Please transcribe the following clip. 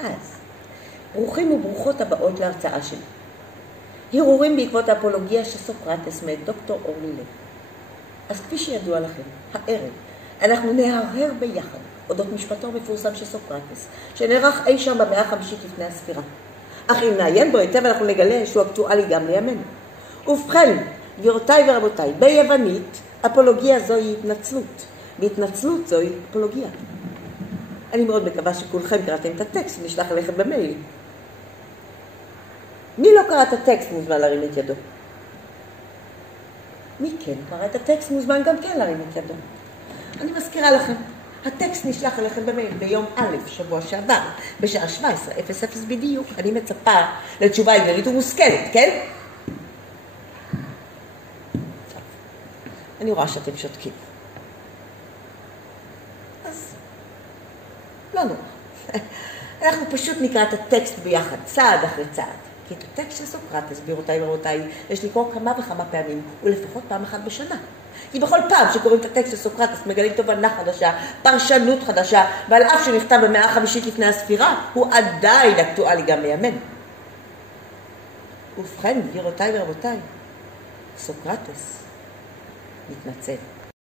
אז, ברוכים וברוכות הבאות להרצאה שלי. הרהורים בעקבות האפולוגיה של סוקרטס מאת דוקטור אורלי לב. אז כפי שידוע לכם, הערב אנחנו נהרהר ביחד אודות משפטו המפורסם של סוקרטס, שנערך אי שם במאה החמישית לפני הספירה. אך אם נעיין בו היטב אנחנו נגלה שהוא אקטואלי גם לימינו. ובכן, גבירותיי ורבותיי, ביוונית אפולוגיה זוהי התנצלות, והתנצלות זוהי אפולוגיה. אני מאוד מקווה שכולכם קראתם את הטקסט ונשלח אליכם במייל. מי לא קרא את הטקסט מוזמן להרים את ידו? מי כן קרא את הטקסט מוזמן גם כן להרים את ידו. אני מזכירה לכם, הטקסט נשלח אליכם במייל ביום א' שבוע שעבר, בשעה 17:00 בדיוק. אני מצפה לתשובה עניינית ומושכלת, כן? אני רואה שאתם שותקים. אז לא נורא. אנחנו פשוט נקרא את הטקסט ביחד, צעד אחרי צעד. כי את הטקסט של סוקרטס, גבירותיי ורבותיי, יש לקרוא כמה וכמה פעמים, ולפחות פעם אחת בשנה. כי בכל פעם שקוראים את הטקסט של סוקרטס, מגלים תובנה חדשה, פרשנות חדשה, ועל אף שנכתב במאה החמישית לפני הספירה, הוא עדיין אקטואלי גם לימינו. ובכן, גבירותיי ורבותיי, סוקרטס מתנצל.